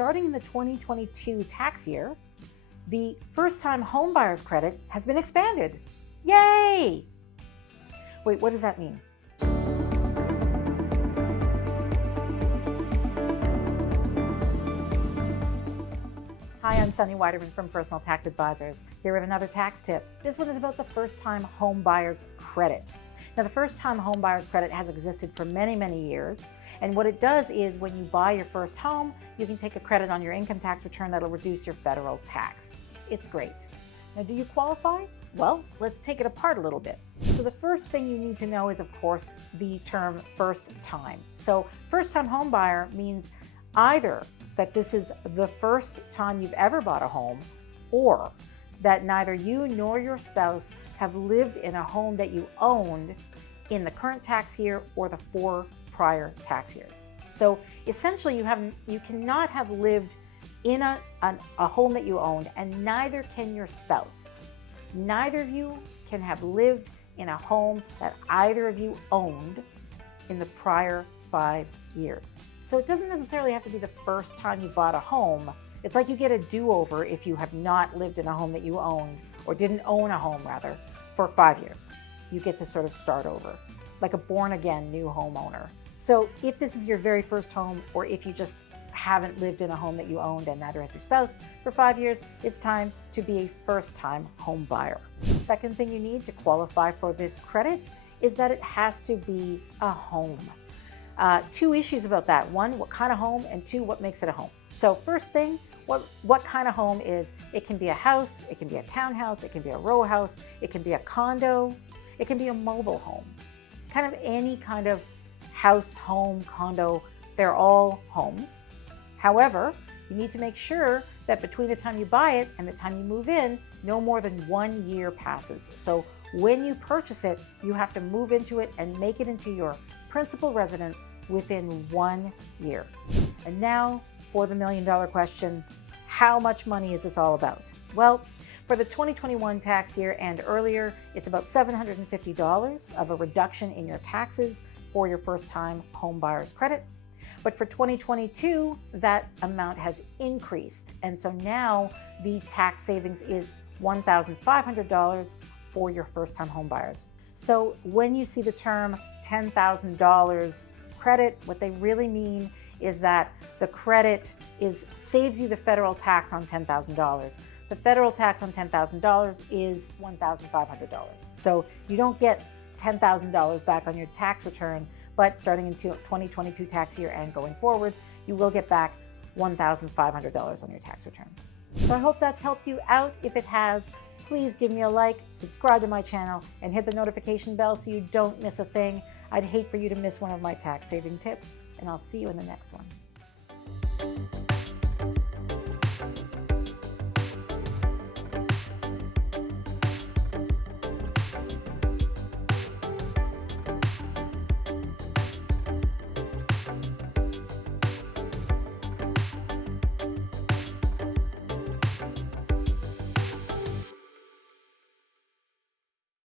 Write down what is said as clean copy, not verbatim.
starting in the 2022 tax year, the first-time homebuyers credit has been expanded. Yay! Wait, what does that mean? Hi, I'm Sunny Weiderman from Personal Tax Advisors, here with another tax tip. This one is about the first-time homebuyers credit. Now, the first-time homebuyers credit has existed for many, many years, and what it does is when you buy your first home, you can take a credit on your income tax return that'll reduce your federal tax. It's great. Now, do you qualify? Well, let's take it apart a little bit. So the first thing you need to know is, of course, the term first time. So first-time homebuyer means either that this is the first time you've ever bought a home, or that neither you nor your spouse have lived in a home that you owned in the current tax year or the 4 prior tax years. So essentially you cannot have lived in a home that you owned, and neither can your spouse. Neither of you can have lived in a home that either of you owned in the prior 5 years. So it doesn't necessarily have to be the first time you bought a home. It's like you get a do-over if you have not lived in a home that you owned, or didn't own a home rather, for 5 years. You get to sort of start over, like a born-again new homeowner. So if this is your very first home, or if you just haven't lived in a home that you owned and neither has your spouse for 5 years, it's time to be a first-time home buyer. Second thing you need to qualify for this credit is that it has to be a home. 2 issues about that. 1, what kind of home, and 2, what makes it a home. So first thing, what kind of home is? It can be a house, it can be a townhouse, it can be a row house, it can be a condo, it can be a mobile home. Kind of any kind of house, home, condo, they're all homes. However, you need to make sure that between the time you buy it and the time you move in, no more than 1 year passes. So when you purchase it, you have to move into it and make it into your principal residence within 1 year. And now for the million-dollar question, how much money is this all about? Well, for the 2021 tax year and earlier, it's about $750 of a reduction in your taxes for your first-time home buyer's credit. But for 2022, that amount has increased. And so now the tax savings is $1,500 for your first-time home buyers. So when you see the term $10,000 credit, what they really mean is that the credit saves you the federal tax on $10,000. The federal tax on $10,000 is $1,500. So you don't get $10,000 back on your tax return, but starting in 2022 tax year and going forward, you will get back $1,500 on your tax return. So I hope that's helped you out. If it has, please give me a like, subscribe to my channel, and hit the notification bell so you don't miss a thing. I'd hate for you to miss one of my tax saving tips, and I'll see you in the next one.